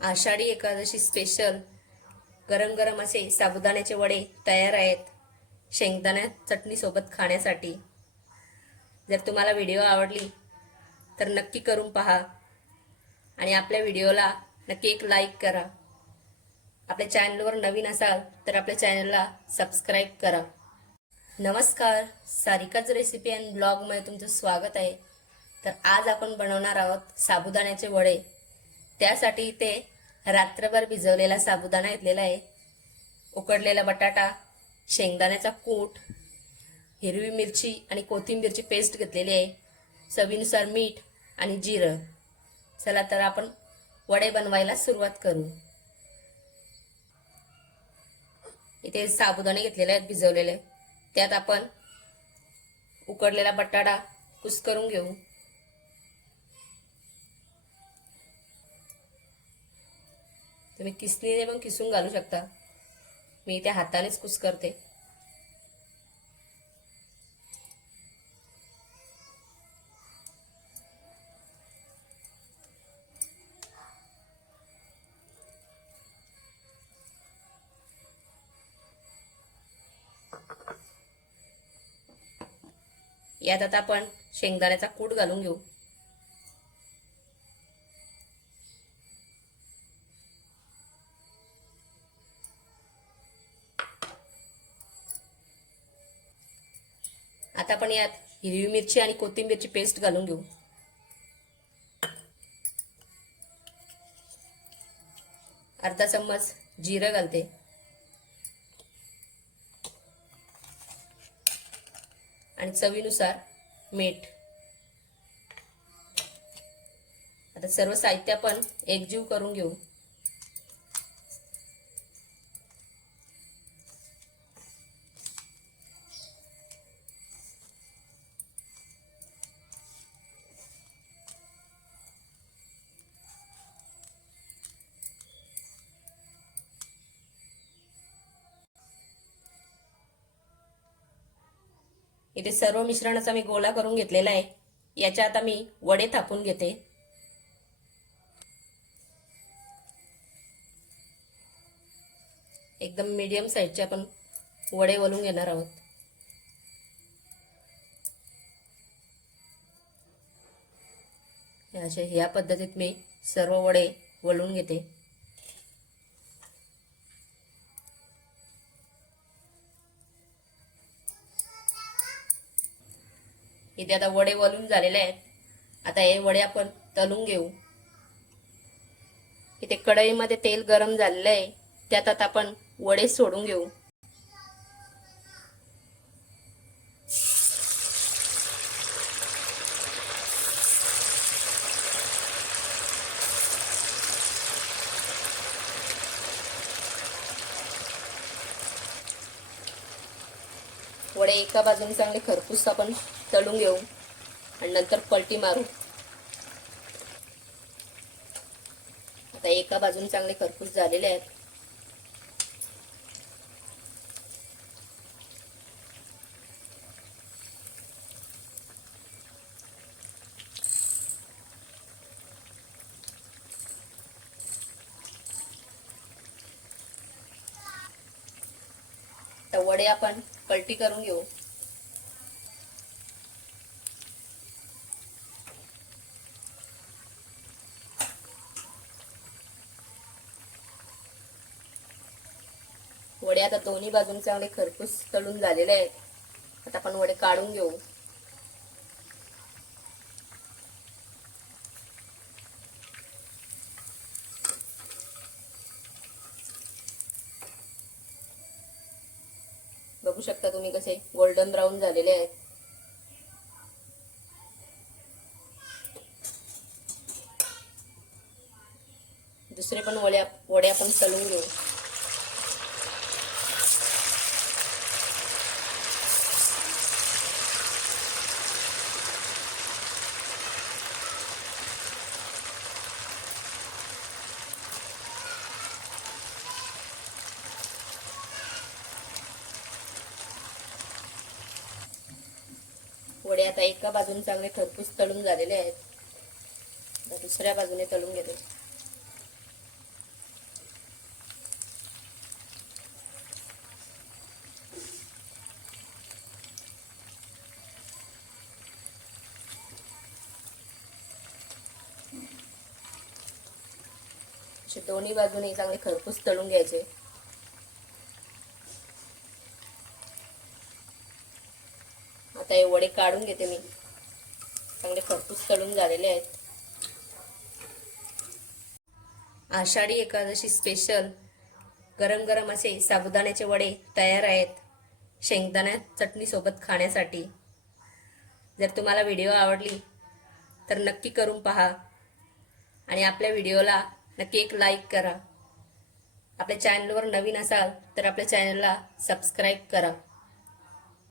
Ashadhi Ekadashi special गरम गरम असे साबुदाण्याचे वडे तयार आहेत. शेंगदाण्या चटणीसोबत खाण्यासाठी. जर तुम्हाला व्हिडिओ आवडली तर नक्की करून पहा. आणि आपल्या व्हिडिओला नक्की एक लाईक करा. आपल्या चॅनलवर नवीन असाल तर आपल्या चॅनलला सबस्क्राईब करा. नमस्कार सारिकाच रेसिपी अँड ब्लॉगमध्ये तुमचं स्वागत आहे. तर आज आपण बनवणार आहोत साबुदाण्याचे वडे. त्यासाठी इथे रात्रभर भिजवलेला साबुदाणा घेतलेला आहे. उकडलेला बटाटा शेंगदाण्याचा कूट हिरवी मिरची आणि कोथिंबीरची पेस्ट घेतलेली आहे. चवीनुसार मीठ आणि जिरं. चला तर आपण वडे बनवायला सुरुवात करू. इथे साबुदाणे घेतलेले आहेत भिजवलेले. त्यात आपण उकडलेला बटाटा कुस्करून घेऊ. तुम्ही किसनीने पण किसून घालू शकता. मी इथे हातानेच कुस करते. यात आता आपण शेंगदाण्याचा कूट घालून घेऊ. आता आपण यात हिरवी मिरची आणि कोथिंबीरची पेस्ट घालून घेऊ. अर्धा चम्मच जिरं घालते. आणि चवीनुसार मीठ. आता सर्व साहित्य आपण एकजीव करून घेऊ. इथे सर्व मिश्रणाचा मी गोळा करून घेतलेला आहे. याच्या आता मी वडे थापून घेते. एकदम मीडियम साईजचे आपण वडे वलून घेणार आहोत. हे असे ह्या पद्धतीत मी सर्व वडे वळून घेते. इथे आता वडे वलून झालेले आहेत. आता हे वडे आपण तलून घेऊ. इथे कढईमध्ये तेल गरम झालेलं आहे. त्यात आता आपण वडे सोडून घेऊ. वडे एका बाजूने चांगले खरपूस आपण तळून घेऊ आणि नंतर पलटी मारू. आता एका बाजूने चांगले खरपूस झालेले आहेत. तर वडे आपण पलटी करून घेऊ. वडे आता दोन्ही बाजून चांगले खरपूस तळून झालेले आहेत. आता आपण वडे काढून घेऊ. बघू शकता तुम्ही कसे गोल्डन ब्राऊन झालेले आहेत. दुसरे पण वड्या वडे आपण तळून घेऊ. आता एका बाजूने चांगले खरपूस तळून झालेले आहेत. दुसऱ्या बाजूने तळून घेते. दोन्ही बाजूने चांगले खरपूस तळून घ्यायचे. आता हे वडे काढून घेते मी. चांगले खरपूस तळून झालेले आहेत. आषाढी एकादशी स्पेशल गरम गरम असे साबुदाण्याचे वडे तयार आहेत. शेंगदाण्या चटणीसोबत खाण्यासाठी. जर तुम्हाला व्हिडिओ आवडली तर नक्की करून पहा. आणि आपल्या व्हिडिओला नक्की एक लाईक करा. आपल्या चॅनलवर नवीन असाल तर आपल्या चॅनलला सबस्क्राईब करा.